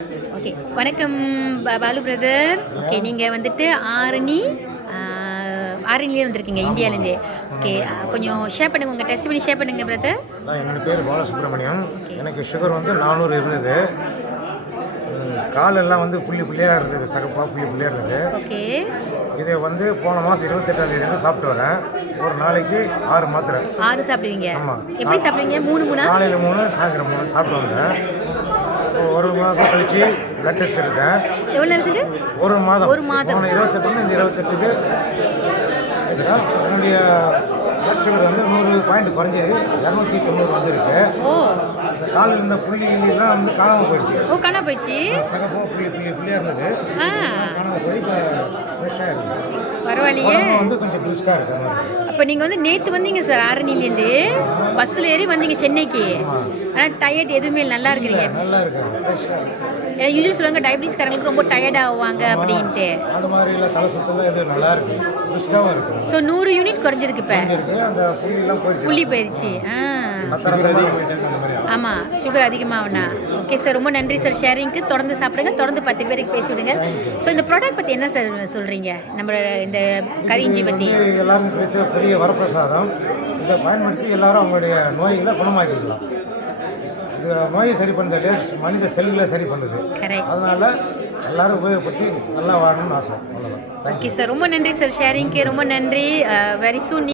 Okay. வணக்கம் Balu brother. Okay, நீங்கள் வந்துட்டு ஆரணிலே வந்திருக்கீங்க இந்தியாவிலேருந்து. ஓகே, கொஞ்சம் ஷேர் பண்ணுங்கள், உங்கள் டெஸ்ட் பண்ணி ஷேர் பண்ணுங்கள் பிரதர். என்னோடய பேர் பாலசுப்ரமணியம். எனக்கு சுகர் வந்து 400 இருந்தது. காலெல்லாம் வந்து புள்ளியாக இருந்தது, சகப்பாக புள்ளியாக இருந்தது. ஓகே. இதை வந்து போன மாதம் 28ஆம் சாப்பிட்டு வரேன். ஒரு நாளைக்கு 6 மாத்திரை. 6 சாப்பிடுவீங்க? ஆமாம். எப்படி சாப்பிடுவீங்க? 3 காலையில் 3, சாயந்தரம் 3 சாப்பிட்டு வந்தேன். ஒரு மாதம் கழிச்சு பிளட் டெஸ்ட் எடுத்தேன். எவ்வளோ நேரம்? ஒரு மாதம். 28 இந்த 28க்கு என்னுடைய பிளட் சுகர் வந்து 100 பாயிண்ட் குறைஞ்சிது, 290 வந்திருக்கு. ஓ, காலில் இருந்த புள்ளிலாம் வந்து காணாமல் போயிடுச்சு. ஓ, காணாம போயிடுச்சு. சகப்போ புள்ளியாக இருந்தது, காணாமல் போய் இப்போ ஃப்ரெஷ்ஷாக இருக்குது. பரவாயில்லையே. வந்து கொஞ்சம் பிரிஸ்காக இருக்குது. அப்போ நீங்கள் வந்து நேற்று வந்தீங்க சார் ஆரணிலேருந்து, பஸ்ஸில் ஏறி வந்தீங்க சென்னைக்கு. ஆனால் டயர்ட் எதுவுமே நல்லா இருக்கிறீங்க. நல்லா இருக்குது, ஃப்ரெஷ்ஷாக. ஏன்னா யூஸ்வலி சொல்லுவாங்க டயபிட்டிஸ்காரங்களுக்கு ரொம்ப டயர்ட் ஆகுவாங்க அப்படின்ட்டு. அது மாதிரி இல்லை, தலை சுத்தலாம் எதுவும் நல்லா இருக்குது, பிரிஸ்காகவும் இருக்குது. ஸோ 100 யூனிட் குறைஞ்சிருக்கு இப்போ. அந்த புள்ளிலாம் போயிடுச்சு. புள்ளி போயிடுச்சு. ஆமாம், சுகர் அதிகமாகனா. ஓகே சார், ரொம்ப நன்றி சார் ஷேரிங்க்கு. தொடர்ந்து சாப்பிடுங்க, தொடர்ந்து 10 பேருக்கு பேசி விடுங்க. ஸோ இந்த ப்ராடக்ட் பற்றி என்ன சார் சொல்கிறீங்க, நம்ம இந்த கரிஞ்சி பற்றி? எல்லாரும் கிடைத்த பெரிய வரப்பிரசாதம். இதை பயன்படுத்தி எல்லாரும் அவங்களுடைய நோய்களை குணமாக்கிக்கலாம். இது நோயை சரி பண்ணுறது, மனித செல்களை சரி பண்ணுறது. அதனால எல்லாரும் உபயோகப்படுத்தி நல்லா வாழணும்னு ஆசை. அவ்வளோதான். ஓகே சார், ரொம்ப நன்றி சார் ஷேரிங்க்கு. ரொம்ப நன்றி. Very soon